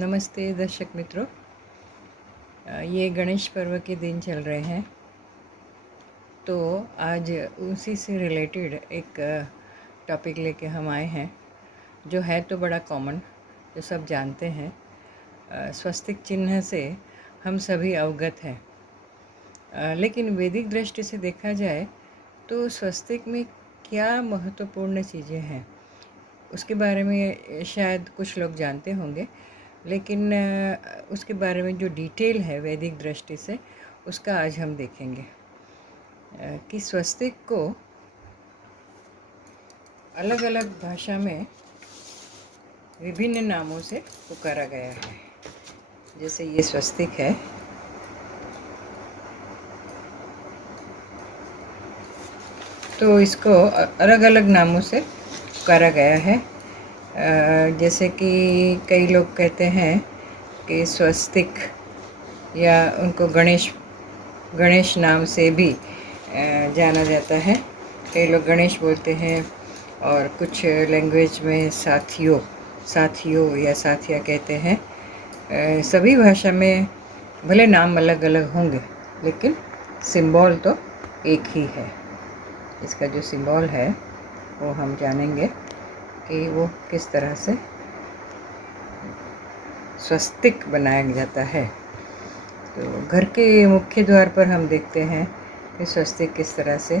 नमस्ते दर्शक मित्रों। ये गणेश पर्व के दिन चल रहे हैं, तो आज उसी से रिलेटेड एक टॉपिक लेके हम आए हैं, जो है तो बड़ा कॉमन, जो सब जानते हैं। स्वस्तिक चिन्ह से हम सभी अवगत हैं, लेकिन वैदिक दृष्टि से देखा जाए तो स्वस्तिक में क्या महत्वपूर्ण चीज़ें हैं उसके बारे में शायद कुछ लोग जानते होंगे, लेकिन उसके बारे में जो डिटेल है वैदिक दृष्टि से, उसका आज हम देखेंगे कि स्वस्तिक को अलग अलग भाषा में विभिन्न नामों से पुकारा गया है। जैसे ये स्वस्तिक है, तो इसको अलग अलग नामों से पुकारा गया है। जैसे कि कई लोग कहते हैं कि स्वस्तिक, या उनको गणेश नाम से भी जाना जाता है। कई लोग गणेश बोलते हैं, और कुछ लैंग्वेज में साथियों या साथिया कहते हैं। सभी भाषा में भले नाम अलग अलग होंगे, लेकिन सिंबल तो एक ही है। इसका जो सिंबल है वो हम जानेंगे कि वो किस तरह से स्वस्तिक बनाया जाता है। तो घर के मुख्य द्वार पर हम देखते हैं कि स्वस्तिक किस तरह से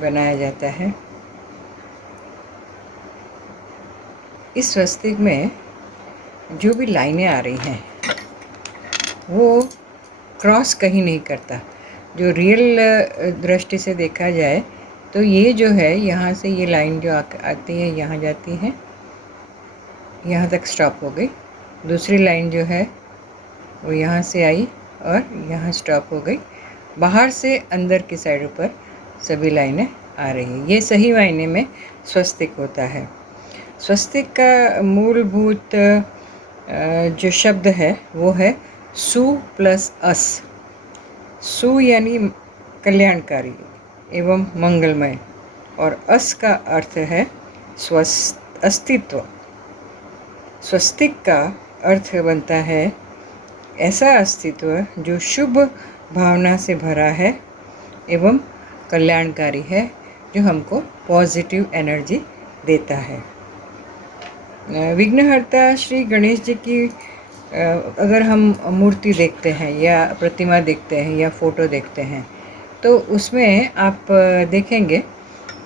बनाया जाता है। इस स्वस्तिक में जो भी लाइनें आ रही हैं वो क्रॉस कहीं नहीं करता। जो रियल दृष्टि से देखा जाए तो ये जो है, यहाँ से ये लाइन जो आती है, यहाँ जाती है, यहाँ तक स्टॉप हो गई। दूसरी लाइन जो है वो यहाँ से आई और यहाँ स्टॉप हो गई। बाहर से अंदर की साइड पर सभी लाइनें आ रही हैं। ये सही मायने में स्वस्तिक होता है। स्वस्तिक का मूलभूत जो शब्द है वो है सु प्लस अस। सु यानी कल्याणकारी एवं मंगलमय, और अस का अर्थ है अस्तित्व। स्वस्तिक का अर्थ बनता है ऐसा अस्तित्व जो शुभ भावना से भरा है एवं कल्याणकारी है, जो हमको पॉजिटिव एनर्जी देता है। विघ्नहर्ता श्री गणेश जी की अगर हम मूर्ति देखते हैं या प्रतिमा देखते हैं या फ़ोटो देखते हैं, तो उसमें आप देखेंगे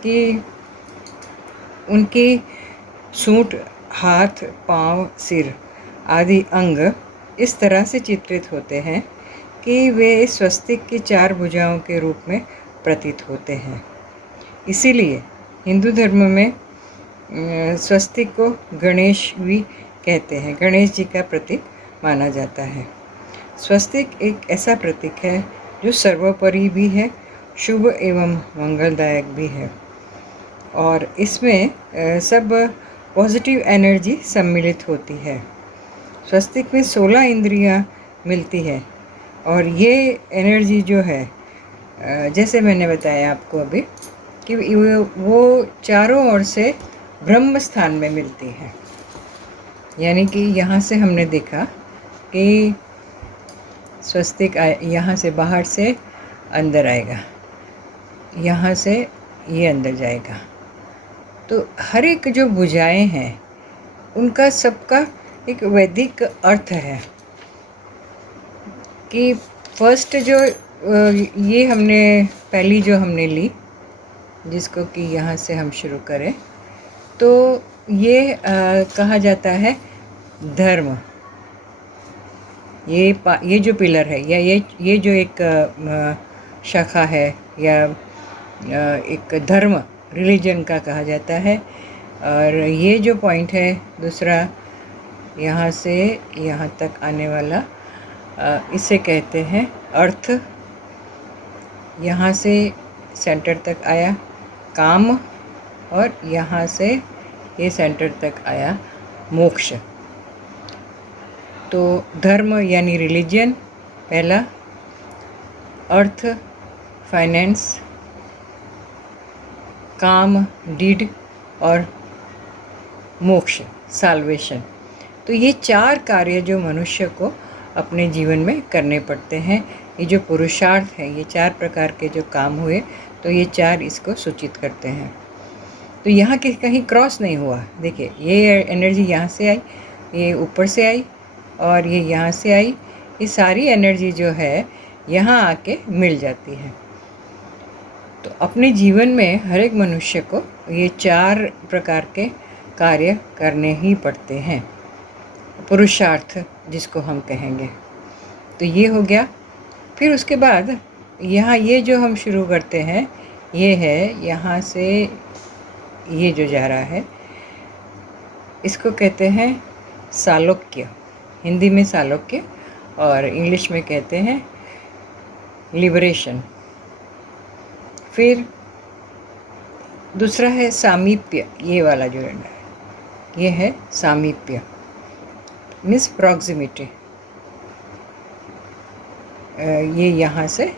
कि उनकी सूंड, हाथ, पाँव, सिर आदि अंग इस तरह से चित्रित होते हैं कि वे स्वस्तिक की 4 भुजाओं के रूप में प्रतीत होते हैं। इसीलिए हिंदू धर्म में स्वस्तिक को गणेश भी कहते हैं, गणेश जी का प्रतीक माना जाता है। स्वस्तिक एक ऐसा प्रतीक है जो सर्वोपरि भी है, शुभ एवं मंगलदायक भी है, और इसमें सब पॉजिटिव एनर्जी सम्मिलित होती है। स्वस्तिक में 16 इंद्रियां मिलती है, और ये एनर्जी जो है, जैसे मैंने बताया आपको अभी, कि वो चारों ओर से ब्रह्म स्थान में मिलती है। यानी कि यहाँ से हमने देखा कि स्वस्तिक यहाँ से बाहर से अंदर आएगा, यहाँ से ये अंदर जाएगा। तो हर एक जो भुजाएं हैं उनका सबका एक वैदिक अर्थ है। कि फर्स्ट जो ये हमने पहली जो हमने ली, जिसको कि यहाँ से हम शुरू करें, तो ये कहा जाता है धर्म। ये जो पिलर है, या ये जो एक शाखा है, या एक धर्म, रिलीजन का कहा जाता है। और ये जो पॉइंट है दूसरा, यहाँ से यहाँ तक आने वाला, इसे कहते हैं अर्थ। यहाँ से सेंटर तक आया काम, और यहाँ से ये सेंटर तक आया मोक्ष। तो धर्म यानी रिलीजन पहला, अर्थ फाइनेंस, काम डीड, और मोक्ष साल्वेशन। तो ये 4 कार्य जो मनुष्य को अपने जीवन में करने पड़ते हैं, ये जो पुरुषार्थ है, ये 4 प्रकार के जो काम हुए, तो ये 4 इसको सूचित करते हैं। तो यहाँ के कहीं क्रॉस नहीं हुआ। देखिए, ये एनर्जी यहाँ से आई, ये ऊपर से आई और ये यहाँ से आई। ये सारी एनर्जी जो है यहाँ आके मिल जाती है। तो अपने जीवन में हर एक मनुष्य को ये 4 प्रकार के कार्य करने ही पड़ते हैं, पुरुषार्थ जिसको हम कहेंगे। तो ये हो गया। फिर उसके बाद यहाँ ये जो हम शुरू करते हैं, ये है यहाँ से ये जो जा रहा है, इसको कहते हैं सालोक्य। हिंदी में सालोक्य और इंग्लिश में कहते हैं लिबरेशन। फिर दूसरा है सामीप्य। ये वाला जो है ये है सामीप्य, मीन्स प्रॉक्सिमिटी। ये यहाँ से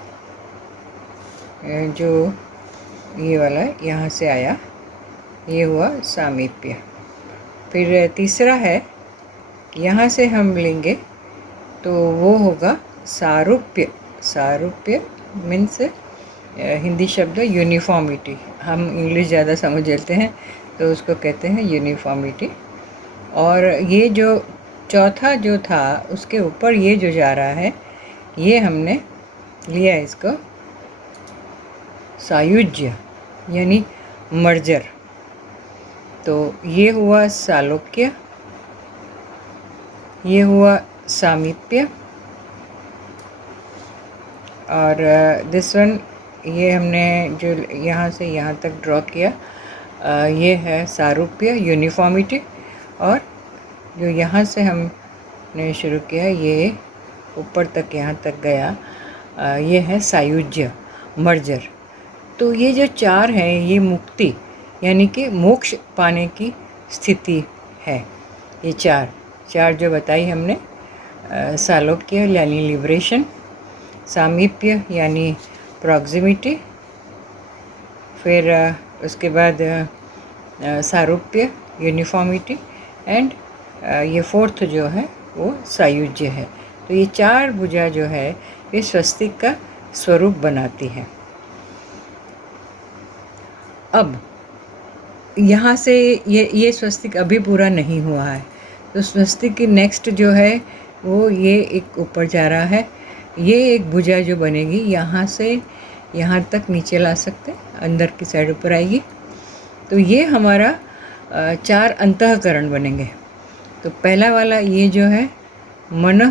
जो ये वाला यहाँ से आया, ये हुआ सामीप्य। फिर तीसरा है, यहाँ से हम लेंगे तो वो होगा सारूप्य। सारूप्य मीन्स हिंदी शब्द यूनिफॉर्मिटी। हम इंग्लिश ज़्यादा समझ लेते हैं तो उसको कहते हैं यूनिफॉर्मिटी। और ये जो चौथा जो था, उसके ऊपर ये जो जा रहा है, ये हमने लिया इसको सायुज्य यानी मर्जर। तो ये हुआ सालोक्य, ये हुआ सामीप्य और दिस वन ये हमने जो यहाँ से यहाँ तक ड्रॉ किया, ये है सारूप्य यूनिफॉर्मिटी। और जो यहाँ से हमने शुरू किया, ये ऊपर तक यहाँ तक गया, ये है सायुज्य मर्जर। तो ये जो 4 हैं, ये मुक्ति यानी कि मोक्ष पाने की स्थिति है। ये चार जो बताई हमने, सालोक्य यानी लिबरेशन, सामीप्य यानी प्रॉक्सिमिटी, फिर उसके बाद सारूप्य यूनिफॉर्मिटी एंड ये 4th जो है वो सायुज्य है। तो ये 4 भुजा जो है ये स्वस्तिक का स्वरूप बनाती है। अब यहाँ से ये स्वस्तिक अभी पूरा नहीं हुआ है, तो स्वस्तिक की नेक्स्ट जो है वो ये एक ऊपर जा रहा है। ये एक भुजा जो बनेगी, यहाँ से यहाँ तक नीचे ला सकते, अंदर की साइड ऊपर आएगी। तो ये हमारा 4 अंतःकरण बनेंगे। तो पहला वाला ये जो है मन,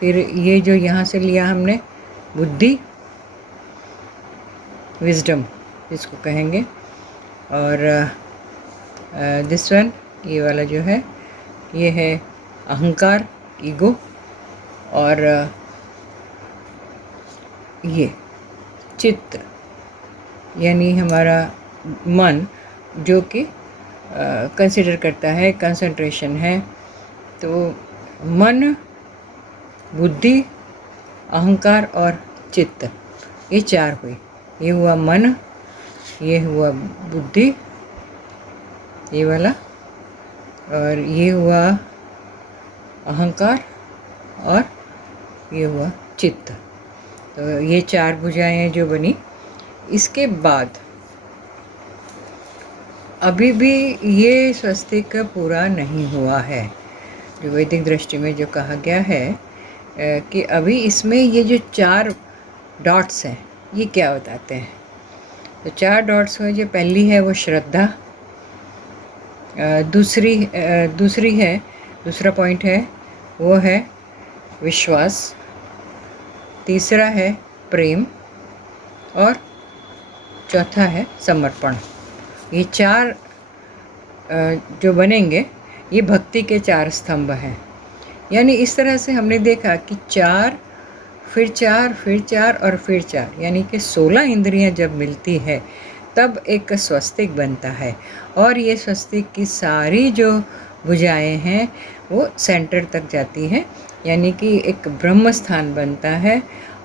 फिर ये जो यहाँ से लिया हमने बुद्धि, विजडम जिसको कहेंगे, और दिस वन ये वाला जो है ये है अहंकार, ईगो, और ये चित्त यानी हमारा मन जो कि कंसिडर करता है, कंसंट्रेशन है। तो मन, बुद्धि, अहंकार और चित्त, ये 4 हुई। ये हुआ मन, ये हुआ बुद्धि, ये वाला, और ये हुआ अहंकार, और ये हुआ चित्त। तो ये 4 भुजाएं जो बनी। इसके बाद अभी भी ये स्वस्तिक पूरा नहीं हुआ है। जो वैदिक दृष्टि में जो कहा गया है कि अभी इसमें ये जो 4 डॉट्स हैं, ये क्या बताते हैं। तो 4 डॉट्स में जो पहली है वो श्रद्धा, दूसरा पॉइंट है वो है विश्वास, तीसरा है प्रेम, और चौथा है समर्पण। ये 4 जो बनेंगे ये भक्ति के 4 स्तंभ हैं। यानी इस तरह से हमने देखा कि 4 फिर 4 फिर 4 और फिर 4, यानी कि 16 इंद्रियां जब मिलती है तब एक स्वस्तिक बनता है। और ये स्वस्तिक की सारी जो भुजाएं हैं वो सेंटर तक जाती हैं, यानी कि एक ब्रह्म स्थान बनता है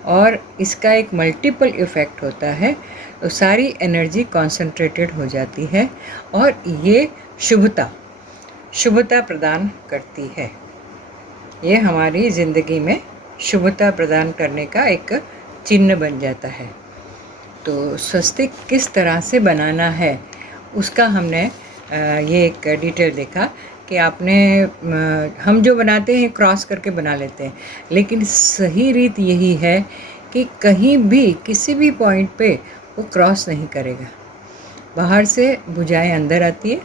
और इसका एक मल्टीपल इफ़ेक्ट होता है। तो सारी एनर्जी कॉन्सेंट्रेटेड हो जाती है और ये शुभता शुभता प्रदान करती है। ये हमारी ज़िंदगी में शुभता प्रदान करने का एक चिन्ह बन जाता है। तो स्वस्तिक किस तरह से बनाना है उसका हमने ये एक डिटेल देखा कि आपने हम जो बनाते हैं क्रॉस करके बना लेते हैं, लेकिन सही रीत यही है कि कहीं भी किसी भी पॉइंट पे वो क्रॉस नहीं करेगा। बाहर से भुजाएं अंदर आती है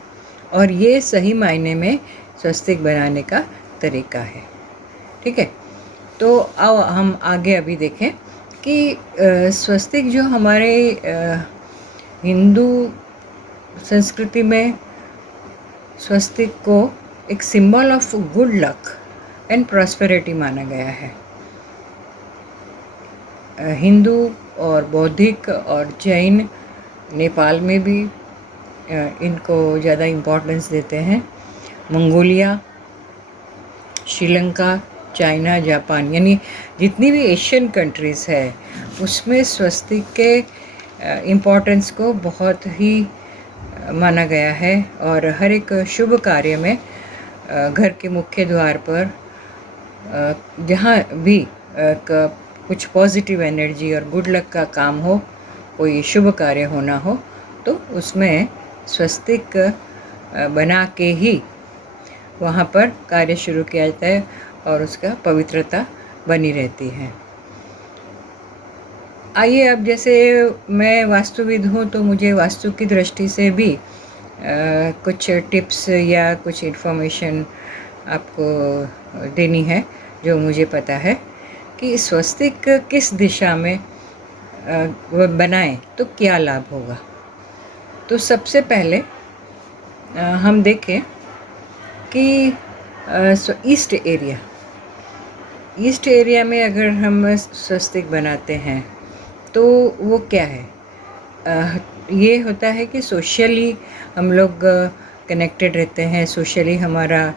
और ये सही मायने में स्वस्तिक बनाने का तरीका है। ठीक है, तो आओ हम आगे अभी देखें कि स्वस्तिक जो हमारे हिंदू संस्कृति में स्वस्तिक को एक symbol of good luck and prosperity माना गया है। हिंदू और बौद्धिक और जैन नेपाल में भी इनको ज़्यादा इम्पोर्टेंस देते हैं। मंगोलिया, श्रीलंका, चाइना, जापान, यानी जितनी भी एशियन कंट्रीज़ है उसमें स्वस्तिक के इम्पोर्टेंस को बहुत ही माना गया है। और हर एक शुभ कार्य में घर के मुख्य द्वार पर जहाँ भी कुछ पॉजिटिव एनर्जी और गुड लक का काम हो, कोई शुभ कार्य होना हो, तो उसमें स्वस्तिक बना के ही वहाँ पर कार्य शुरू किया जाता है और उसका पवित्रता बनी रहती है। आइए अब, जैसे मैं वास्तुविद हूँ तो मुझे वास्तु की दृष्टि से भी कुछ टिप्स या कुछ इन्फॉर्मेशन आपको देनी है जो मुझे पता है कि स्वस्तिक किस दिशा में बनाएं तो क्या लाभ होगा। तो सबसे पहले हम देखें कि ईस्ट एरिया में अगर हम स्वस्तिक बनाते हैं तो वो क्या है, ये होता है कि सोशली हम लोग कनेक्टेड रहते हैं, सोशली हमारा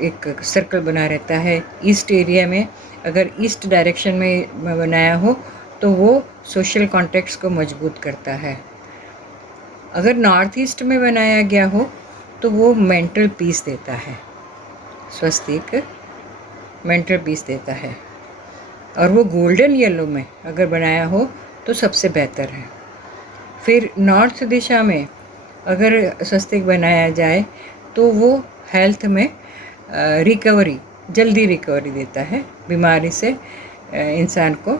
एक सर्कल बना रहता है। ईस्ट एरिया में अगर ईस्ट डायरेक्शन में बनाया हो तो वो सोशल कॉन्टेक्ट्स को मजबूत करता है। अगर नॉर्थ ईस्ट में बनाया गया हो तो वो मेंटल पीस देता है। स्वस्तिक मेंटल पीस देता है। और वो गोल्डन येलो में अगर बनाया हो तो सबसे बेहतर है। फिर नॉर्थ दिशा में अगर स्वस्तिक बनाया जाए तो वो हेल्थ में जल्दी रिकवरी देता है, बीमारी से इंसान को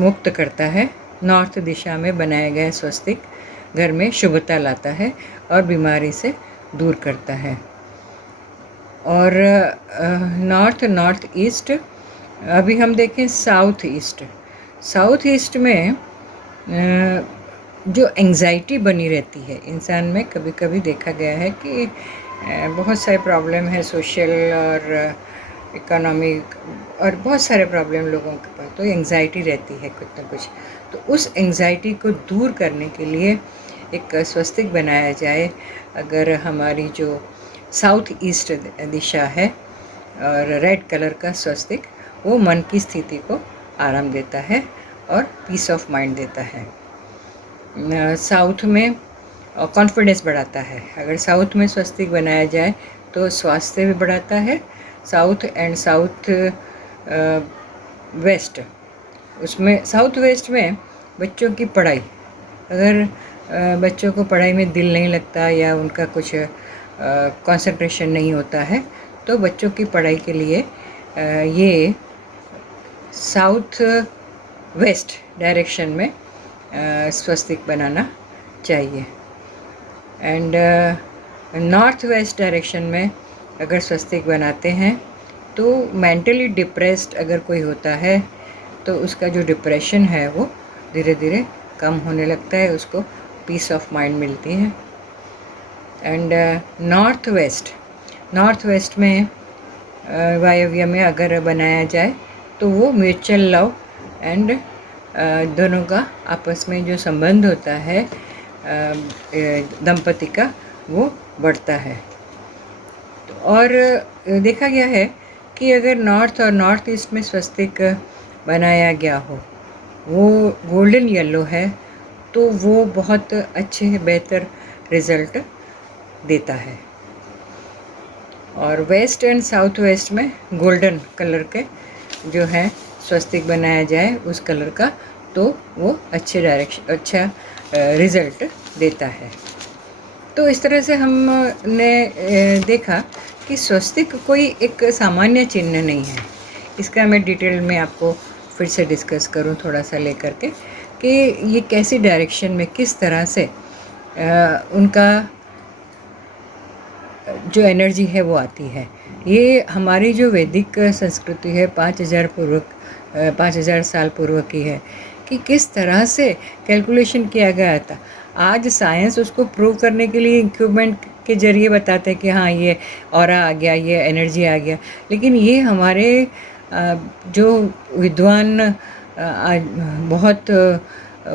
मुक्त करता है। नॉर्थ दिशा में बनाया गया स्वस्तिक घर में शुभता लाता है और बीमारी से दूर करता है। और नॉर्थ ईस्ट, अभी हम देखें साउथ ईस्ट में जो एंग्जाइटी बनी रहती है इंसान में, कभी कभी देखा गया है कि बहुत सारे प्रॉब्लम है, सोशल और इकोनॉमिक और बहुत सारे प्रॉब्लम लोगों के पास, तो एंग्जाइटी रहती है कुछ ना कुछ। तो उस एंग्जाइटी को दूर करने के लिए एक स्वस्तिक बनाया जाए। अगर हमारी जो साउथ ईस्ट दिशा है और रेड कलर का स्वस्तिक, वो मन की स्थिति को आराम देता है और पीस ऑफ माइंड देता है। साउथ में कॉन्फिडेंस बढ़ाता है। अगर साउथ में स्वस्तिक बनाया जाए तो स्वास्थ्य भी बढ़ाता है। साउथ एंड साउथ वेस्ट, उसमें साउथ वेस्ट में बच्चों की पढ़ाई, अगर बच्चों को पढ़ाई में दिल नहीं लगता या उनका कुछ कंसंट्रेशन नहीं होता है तो बच्चों की पढ़ाई के लिए ये साउथ वेस्ट डायरेक्शन में स्वस्तिक बनाना चाहिए। एंड नॉर्थ वेस्ट डायरेक्शन में अगर स्वस्तिक बनाते हैं तो मेंटली डिप्रेस्ड अगर कोई होता है तो उसका जो डिप्रेशन है वो धीरे धीरे कम होने लगता है, उसको पीस ऑफ माइंड मिलती है। एंड नॉर्थ वेस्ट में वायव्य में अगर बनाया जाए तो वो म्यूचुअल लव एंड दोनों का आपस में जो संबंध होता है दंपति का, वो बढ़ता है। और देखा गया है कि अगर नॉर्थ और नॉर्थ ईस्ट में स्वस्तिक बनाया गया हो, वो गोल्डन येलो है, तो वो बहुत अच्छे बेहतर रिज़ल्ट देता है। और वेस्ट एंड साउथ वेस्ट में गोल्डन कलर के जो है स्वस्तिक बनाया जाए उस कलर का, तो वो अच्छा रिज़ल्ट देता है। तो इस तरह से हमने देखा कि स्वस्तिक कोई एक सामान्य चिन्ह नहीं है। इसका मैं डिटेल में आपको फिर से डिस्कस करूं थोड़ा सा लेकर के कि ये कैसी डायरेक्शन में किस तरह से उनका जो एनर्जी है वो आती है। ये हमारी जो वैदिक संस्कृति है 5000 साल पूर्व की है कि किस तरह से कैलकुलेशन किया गया था। आज साइंस उसको प्रूव करने के लिए इक्विपमेंट के ज़रिए बताते हैं कि हाँ ये ऑरा आ गया, ये एनर्जी आ गया, लेकिन ये हमारे जो विद्वान बहुत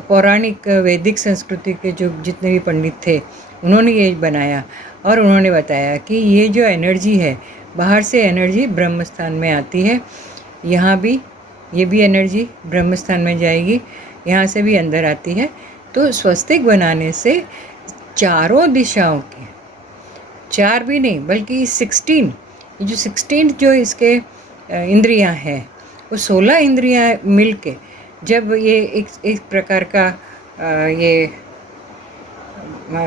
पौराणिक वैदिक संस्कृति के जो जितने भी पंडित थे उन्होंने ये बनाया और उन्होंने बताया कि ये जो एनर्जी है, बाहर से एनर्जी ब्रह्म स्थान में आती है, यहाँ भी ये भी एनर्जी ब्रह्म स्थान में जाएगी, यहाँ से भी अंदर आती है। तो स्वस्तिक बनाने से चारों दिशाओं की, 4 भी नहीं बल्कि 16, जो 16 जो इसके इंद्रियां हैं वो 16 इंद्रियां मिल के जब ये एक प्रकार का ये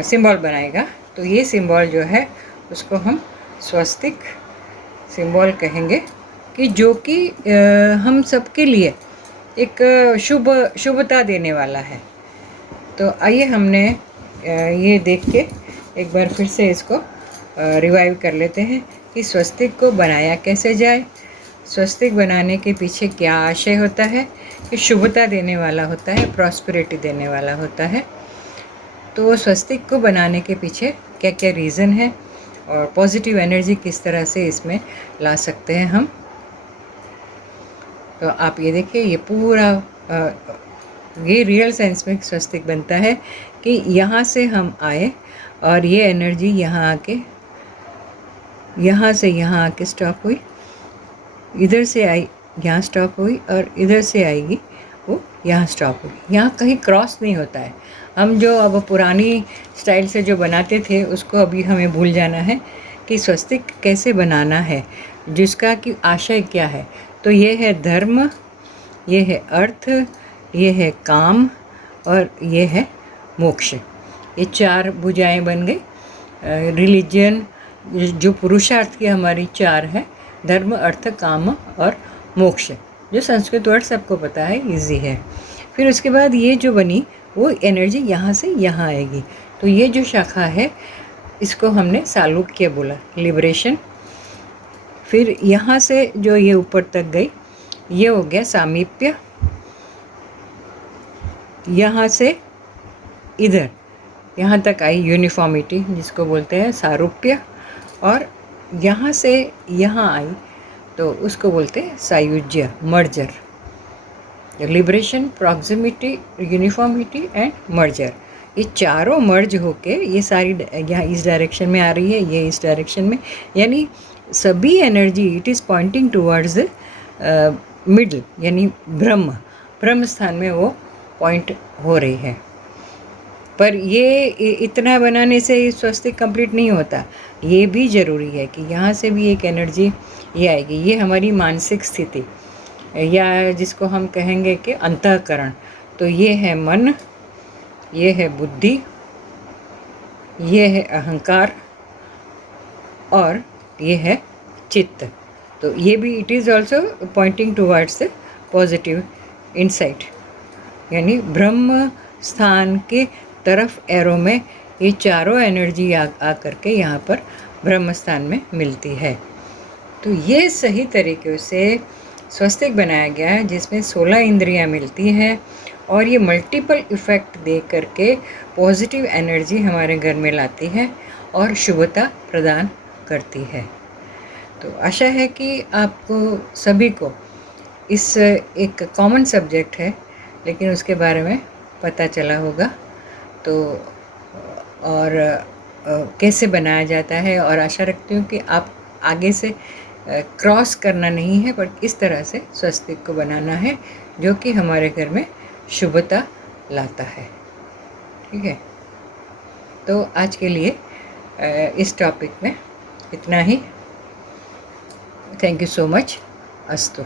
सिंबल बनाएगा, तो ये सिंबल जो है उसको हम स्वस्तिक सिंबल कहेंगे कि जो कि हम सबके लिए एक शुभता देने वाला है। तो आइए हमने ये देख के एक बार फिर से इसको रिवाइव कर लेते हैं कि स्वस्तिक को बनाया कैसे जाए। स्वस्तिक बनाने के पीछे क्या आशय होता है कि शुभता देने वाला होता है, प्रॉस्पेरिटी देने वाला होता है। तो स्वस्तिक को बनाने के पीछे क्या क्या रीज़न है और पॉजिटिव एनर्जी किस तरह से इसमें ला सकते हैं हम। तो आप ये देखिए, ये पूरा ये रियल सेंस में स्वस्तिक बनता है कि यहाँ से हम आए और ये एनर्जी यहाँ आके, यहाँ से यहाँ आके स्टॉप हुई, इधर से आई यहाँ स्टॉप हुई और इधर से आएगी वो यहाँ स्टॉप हुई, यहाँ कहीं क्रॉस नहीं होता है। हम जो अब पुरानी स्टाइल से जो बनाते थे उसको अभी हमें भूल जाना है कि स्वस्तिक कैसे बनाना है, जिसका कि आशय क्या है। तो ये है धर्म, ये है अर्थ, ये है काम और ये है मोक्ष। ये 4 भुजाएं बन गई। रिलीजन जो पुरुषार्थ की हमारी 4 है, धर्म अर्थ काम और मोक्ष, जो संस्कृत वर्ड सबको पता है, इजी है। फिर उसके बाद ये जो बनी वो एनर्जी यहाँ से यहाँ आएगी। तो ये जो शाखा है इसको हमने सालुक्य बोला, लिबरेशन। फिर यहाँ से जो ये ऊपर तक गई ये हो गया सामीप्य, यहाँ से इधर यहाँ तक आई यूनिफॉर्मिटी जिसको बोलते हैं सारूप्य, और यहाँ से यहाँ आई तो उसको बोलते हैं सायुज्य, merger. Liberation, proximity, uniformity and merger, ये चारों मर्ज होके ये सारी यहाँ इस डायरेक्शन में आ रही है, ये इस डायरेक्शन में, यानी सभी energy it is pointing towards middle, यानी ब्रह्म स्थान में वो पॉइंट हो रही है। पर ये इतना बनाने से स्वस्तिक कंप्लीट नहीं होता, ये भी ज़रूरी है कि यहाँ से भी एक एनर्जी ये आएगी। ये हमारी मानसिक स्थिति या जिसको हम कहेंगे कि अंतःकरण। तो ये है मन, ये है बुद्धि, ये है अहंकार और ये है चित्त। तो ये भी it is also pointing towards the positive insight, यानी ब्रह्म स्थान के तरफ एरो में ये चारों एनर्जी आ करके यहाँ पर ब्रह्म स्थान में मिलती है। तो ये सही तरीके से स्वस्तिक बनाया गया है जिसमें 16 इंद्रियाँ मिलती हैं और ये मल्टीपल इफ़ेक्ट दे करके पॉजिटिव एनर्जी हमारे घर में लाती है और शुभता प्रदान करती है। तो आशा है कि आपको सभी को इस एक कॉमन सब्जेक्ट है लेकिन उसके बारे में पता चला होगा। तो और कैसे बनाया जाता है, और आशा रखती हूँ कि आप आगे से क्रॉस करना नहीं है बट इस तरह से स्वस्तिक को बनाना है जो कि हमारे घर में शुभता लाता है। ठीक है, तो आज के लिए इस टॉपिक में इतना ही। Thank you so much. अस्तु।